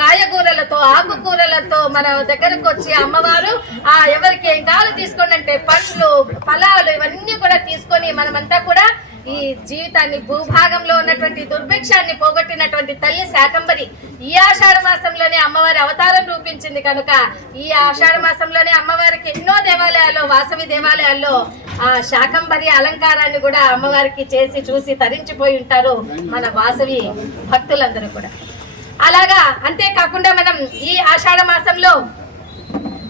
కాయగూరలతో ఆకుకూరలతో మన దగ్గరకు వచ్చి అమ్మవారు ఎవరికి ఏం కావాలి తీసుకోండి అంటే పండ్లు ఫలాలు ఇవన్నీ కూడా తీసుకొని మనమంతా కూడా ఈ జీవితాన్ని భూభాగంలో ఉన్నటువంటి దుర్భిక్షాన్ని పోగొట్టినటువంటి తల్లి శాకంబరి ఈ ఆషాఢ మాసంలోనే అమ్మవారి అవతారం రూపించింది కనుక ఈ ఆషాఢ మాసంలోనే అమ్మవారికి ఎన్నో దేవాలయాల్లో వాసవి దేవాలయాల్లో ఆ శాకంబరి అలంకారాన్ని కూడా అమ్మవారికి చేసి చూసి తరించిపోయి ఉంటారు మన వాసవి భక్తులందరూ కూడా. అలాగా అంతేకాకుండా మనం ఈ ఆషాఢ మాసంలో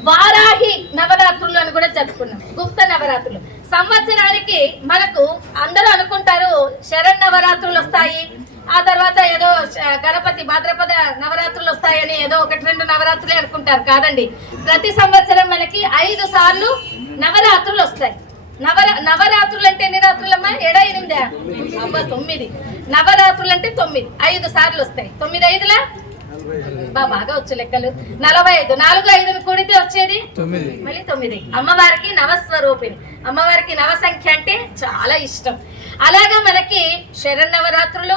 వారాహి నవరాత్రులు అని కూడా జరుపుకున్నాం. గుప్త నవరాత్రులు సంవత్సరానికి మనకు అందరూ అనుకుంటారు శరన్నవరాత్రులు వస్తాయి, ఆ తర్వాత ఏదో గణపతి భాద్రపద నవరాత్రులు వస్తాయని ఏదో 1-2 నవరాత్రులే అనుకుంటారు. కాదండి, ప్రతి సంవత్సరం మనకి 5 సార్లు నవరాత్రులు వస్తాయి. నవరాత్రులు అంటే ఎన్ని రాత్రులమ్మా? 7, 8 అబ్బా 9 నవరాత్రులు అంటే 9, 5 సార్లు వస్తాయి. 9 5లా బాగా వచ్చు లెక్కలు. 45 4 5 కూడితే వచ్చేది 9, మళ్ళీ 9. అమ్మవారికి నవస్వరూపిణి, అమ్మవారికి నవ సంఖ్య అంటే చాలా ఇష్టం. అలాగా మనకి శరన్నవరాత్రులు,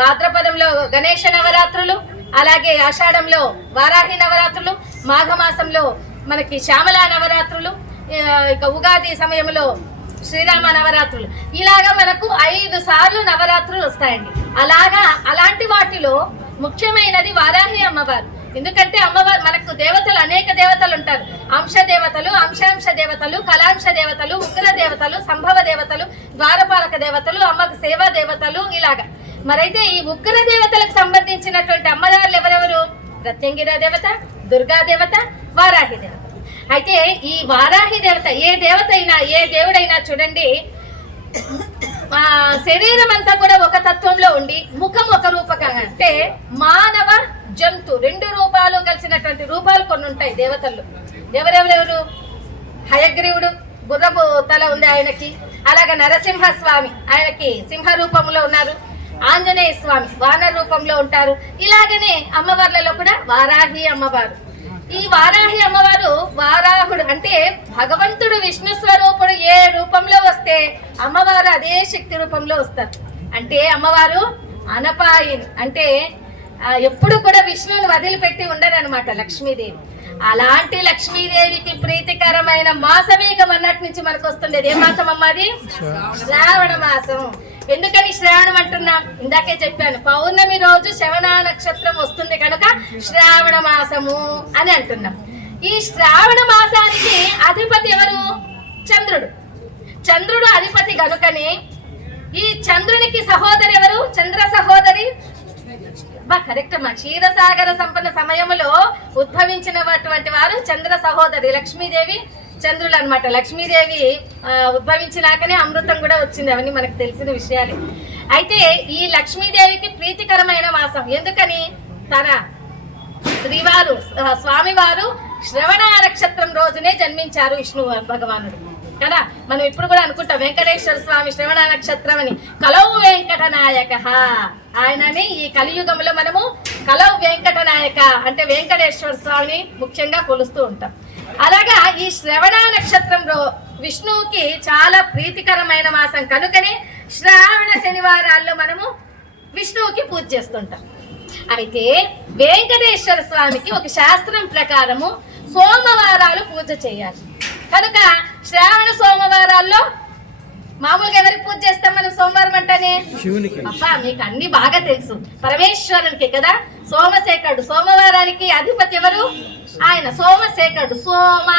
భాద్రపదంలో గణేష నవరాత్రులు, అలాగే ఆషాఢంలో వారాహి నవరాత్రులు, మాఘమాసంలో మనకి శ్యామలా నవరాత్రులు, ఇక ఉగాది సమయంలో శ్రీరామ నవరాత్రులు. ఇలాగా మనకు 5 సార్లు నవరాత్రులు వస్తాయండి. అలాంటి వాటిలో ముఖ్యమైనది వారాహి అమ్మవారు. ఎందుకంటే అమ్మవారు మనకు దేవతలు అనేక దేవతలు ఉంటారు. అంశ దేవతలు, అంశాంశ దేవతలు, కళాంశ దేవతలు, ఉగ్ర దేవతలు, సంభవ దేవతలు, ద్వారపాలక దేవతలు, అమ్మకు సేవా దేవతలు ఇలాగా. మరైతే ఈ ఉగ్ర దేవతలకు సంబంధించినటువంటి అమ్మవార్లు ఎవరెవరు? ప్రత్యంగిర దేవత, దుర్గా దేవత, వారాహి దేవత. అయితే ఈ వారాహి దేవత ఏ దేవత అయినా ఏ దేవుడైనా చూడండి, శరీరం అంతా కూడా ఒక తత్వంలో ఉండి ముఖం ఒక రూపకంగా, అంటే మానవ జంతు 2 రూపాలు కలిసినటువంటి రూపాలు కొన్ని ఉంటాయి దేవతల్లో. ఎవరెవరెవరు? హయగ్రీవుడు గుర్రపు తల ఉంది ఆయనకి, అలాగే నరసింహస్వామి ఆయనకి సింహ రూపంలో ఉన్నారు, ఆంజనేయ స్వామి వానర రూపంలో ఉంటారు. ఇలాగనే అమ్మవార్లలో కూడా వారాహి అమ్మవారు. ఈ వారాహి అమ్మవారు వారాహుడు అంటే భగవంతుడు విష్ణు స్వరూపుడు ఏ రూపంలో వస్తే అమ్మవారు అదే శక్తి రూపంలో వస్తారు. అంటే అమ్మవారు అనపాయిని, అంటే ఎప్పుడు కూడా విష్ణువుని వదిలిపెట్టి ఉండరనమాట లక్ష్మీదేవి. అలాంటి లక్ష్మీదేవికి ప్రీతికరమైన మాసమేకం అన్నటి నుంచి మనకు వస్తుండేది. ఏ మాసం అమ్మది? శ్రావణ మాసం. ఎందుకని శ్రావణం అంటున్నాం? ఇందాకే చెప్పాను, పౌర్ణమి రోజు శ్రవణ నక్షత్రం వస్తుంది కనుక శ్రావణ మాసము అని అంటున్నాం. ఈ శ్రావణ మాసానికి అధిపతి ఎవరు? చంద్రుడు. చంద్రుడు అధిపతి కనుకనే ఈ చంద్రునికి సహోదరి ఎవరు? చంద్ర సహోదరి. కరెక్ట్ అమ్మా. క్షీరసాగర సంపన్న సమయంలో ఉద్భవించినటువంటి వారు చంద్ర సహోదరి లక్ష్మీదేవి, చంద్రులు అనమాట. లక్ష్మీదేవి ఉద్భవించినాకనే అమృతం కూడా వచ్చింది. అవన్నీ మనకు తెలిసిన విషయాలే. అయితే ఈ లక్ష్మీదేవికి ప్రీతికరమైన మాసం. ఎందుకని? తన శ్రీవారు స్వామివారు శ్రవణ నక్షత్రం రోజునే జన్మించారు విష్ణు భగవానుడు కదా. మనం ఇప్పుడు కూడా అనుకుంటాం వెంకటేశ్వర స్వామి శ్రవణ నక్షత్రం అని. కలవు వెంకట నాయక ఆయనని ఈ కలియుగంలో మనము కలవు వెంకట నాయక అంటే వెంకటేశ్వర స్వామిని ముఖ్యంగా కొలుస్తూ ఉంటాం. అలాగా ఈ శ్రవణ నక్షత్రంలో విష్ణువుకి చాలా ప్రీతికరమైన మాసం కనుకనే శ్రావణ శనివారాల్లో మనము విష్ణువుకి పూజ చేస్తుంటాం. అయితే వెంకటేశ్వర స్వామికి ఒక శాస్త్రం ప్రకారము సోమవారాలు పూజ చేయాలి కనుక శ్రావణ సోమవారాల్లో మామూలుగా ఎవరికి పూజ చేస్తాం మనం? సోమవారం అంటేనే అబ్బా మీకు అన్ని బాగా తెలుసు, పరమేశ్వరునికి కదా. సోమశేఖరుడు సోమవారానికి అధిపతి ఎవరు? ఆయన సోమశేఖరుడు. సోమ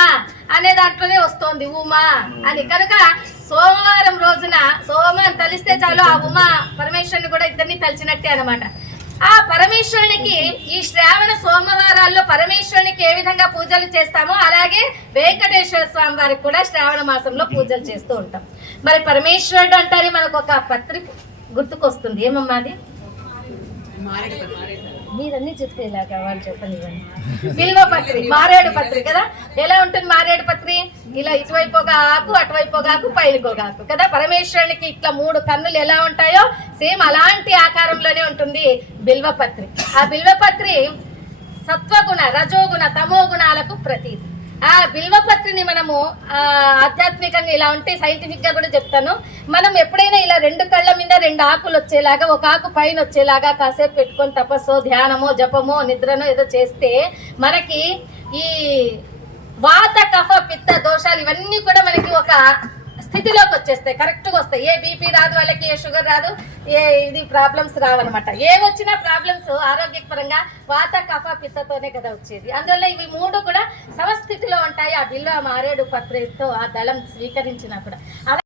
అనే దాంట్లోనే వస్తోంది ఉమా అని. కనుక సోమవారం రోజున సోమ అని తలిస్తే చాలు ఆ ఉమా పరమేశ్వరుని కూడా ఇద్దరిని తలిచినట్టే అనమాట. ఆ పరమేశ్వరునికి ఈ శ్రావణ సోమవారాల్లో పరమేశ్వరునికి ఏ విధంగా పూజలు చేస్తామో అలాగే వెంకటేశ్వర స్వామి వారికి కూడా శ్రావణ మాసంలో పూజలు చేస్తూ ఉంటాం. మరి పరమేశ్వరుడు అంటారే మనకు ఒక పత్రి గుర్తుకొస్తుంది. ఏమమ్మా అది? మీరన్నీ చెప్తే ఇలాగా వాళ్ళు చెప్పండి. బిల్వ పత్రి, మారేడు పత్రి కదా. ఎలా ఉంటుంది మారేడు పత్రి? ఇలా ఇటువైపు ఒక ఆకు, అటువైపు ఒక ఆకు, పైనకి ఒక ఆకు కదా. పరమేశ్వరునికి ఇట్లా 3 కన్నులు ఎలా ఉంటాయో సేమ్ అలాంటి ఆకారంలోనే ఉంటుంది బిల్వపత్రి. ఆ బిల్వపత్రి సత్వగుణ, రజోగుణ, తమో గుణాలకు ప్రతీతి. ఆ బిల్వపత్రిని మనము ఆధ్యాత్మికంగా ఇలా ఉంటే సైంటిఫిక్ గా కూడా చెప్తాను. మనం ఎప్పుడైనా ఇలా 2 కళ్ళ మీద 2 ఆకులు వచ్చేలాగా, ఒక ఆకు పైన వచ్చేలాగా కాసేపు పెట్టుకొని తపస్సో ధ్యానమో జపమో నిద్రనో ఏదో చేస్తే మనకి ఈ వాత కఫ పిత్త దోషాలు ఇవన్నీ కూడా మనకి ఒక స్థితిలోకి వచ్చేస్తాయి, కరెక్ట్గా వస్తాయి. ఏ బీపీ రాదు వాళ్ళకి, ఏ షుగర్ రాదు, ఏ ఇది ప్రాబ్లమ్స్ రావన్నమాట. ఏ వచ్చినా ప్రాబ్లమ్స్ ఆరోగ్యపరంగా వాత కఫ పిత్తతోనే కదా వచ్చేది. అందువల్ల ఇవి 3 కూడా సమస్థితిలో ఉంటాయి ఆ బిల్వ మారేడు పత్రితో ఆ దళం స్వీకరించినా కూడా.